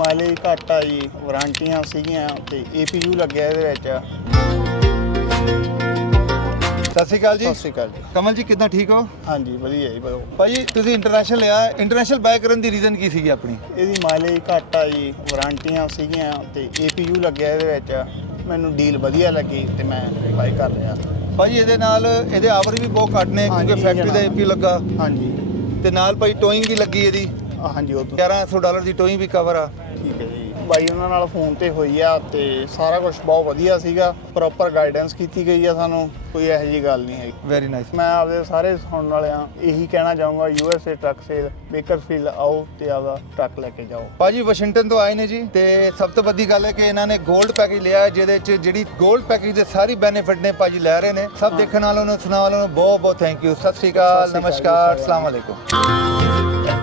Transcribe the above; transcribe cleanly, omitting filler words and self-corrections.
Mileage ਘੱਟ ਆ ਜੀ, ਵਾਰੰਟੀਆਂ ਸੀਗੀਆਂ ਤੇ APU ਲੱਗਿਆ ਇਹਦੇ ਵਿੱਚ। ਸਤਿ ਸ਼੍ਰੀ ਅਕਾਲ ਜੀ। ਸਤਿ ਸ਼੍ਰੀ ਅਕਾਲ ਜੀ। ਕਮਲ ਜੀ ਕਿੱਦਾਂ, ਠੀਕ ਹੋ? ਹਾਂਜੀ ਵਧੀਆ ਜੀ। ਭਾਜੀ ਤੁਸੀਂ ਇੰਟਰਨੈਸ਼ਨਲ ਲਿਆ, ਇੰਟਰਨੈਸ਼ਨਲ ਬਾਏ ਕਰਨ ਦੀ ਰੀਜ਼ਨ ਕੀ ਸੀਗੀ ਆਪਣੀ? ਇਹਦੀ ਮਾਈਲੇਜ ਘੱਟ ਆ ਜੀ, ਵਾਰੰਟੀਆਂ ਸੀਗੀਆਂ ਤੇ APU ਲੱਗਿਆ ਇਹਦੇ ਵਿੱਚ। ਮੈਨੂੰ ਡੀਲ ਵਧੀਆ ਲੱਗੀ ਤੇ ਮੈਂ ਬਾਈ ਕਰ ਲਿਆ। ਭਾਜੀ ਇਹਦੇ ਨਾਲ ਇਹਦੇ ਆਵਰ ਵੀ ਬਹੁਤ ਘੱਟ ਨੇ ਕਿਉਂਕਿ ਹਾਂਜੀ, ਫੈਕਟਰੀ ਦਾ AP ਲੱਗਾ ਹਾਂਜੀ ਤੇ ਨਾਲ ਭਾਈ ਟੋਇੰਗ ਵੀ ਲੱਗੀ ਇਹਦੀ। ਹਾਂਜੀ ਉਹ ਤੋਂ $1100 ਦੀ ਟੋਇੰਗ ਵੀ ਕਵਰ ਆ। ਠੀਕ ਹੈ ਜੀ। ਬਾਈ ਉਹਨਾਂ ਨਾਲ ਫੋਨ ਤੇ ਹੋਈ ਆ ਤੇ ਸਾਰਾ ਕੁਝ ਬਹੁਤ ਵਧੀਆ ਸੀਗਾ, ਪ੍ਰੋਪਰ ਗਾਈਡੈਂਸ ਕੀਤੀ ਗਈ ਆ ਸਾਨੂੰ, ਕੋਈ ਇਹੋ ਜਿਹੀ ਗੱਲ ਨਹੀਂ ਹੈਗੀ। Very nice. ਮੈਂ ਆਪਦੇ ਸਾਰੇ ਸੁਣਨ ਵਾਲਿਆਂ ਇਹੀ ਕਹਿਣਾ ਚਾਹੂੰਗਾ, USA ਟਰੱਕ ਸੇਲ ਬੇਕਰਫੀਲਡ ਆਓ ਤੇ ਆਪਦਾ ਟਰੱਕ ਲੈ ਕੇ ਜਾਓ। ਭਾਜੀ ਵਾਸ਼ਿੰਗਟਨ ਤੋਂ ਆਏ ਨੇ ਜੀ ਤੇ ਸਭ ਤੋਂ ਵੱਡੀ ਗੱਲ ਹੈ ਕਿ ਇਹਨਾਂ ਨੇ 골ਡ ਪੈਕੇਜ ਲਿਆ, ਜਿਹਦੇ ਚ ਜਿਹੜੀ 골ਡ ਪੈਕੇਜ ਦੇ ਸਾਰੀ ਬੈਨੀਫਿਟ ਨੇ ਭਾਜੀ ਲੈ ਰਹੇ ਨੇ। ਸਭ ਦੇਖਣ ਵਾਲਿਆਂ ਨੂੰ, ਸੁਣਾਉਣ ਵਾਲਿਆਂ ਨੂੰ ਬਹੁਤ ਬਹੁਤ ਥੈਂਕ ਯੂ। ਸਤਿ ਸ਼੍ਰੀ ਅਕਾਲ, ਸਤਿ ਸ਼੍ਰੀ ਅਕਾਲ, ਨਮਸਕਾਰ, ਅਸਲਾਮ ਵਾਲੇਕੁਮ।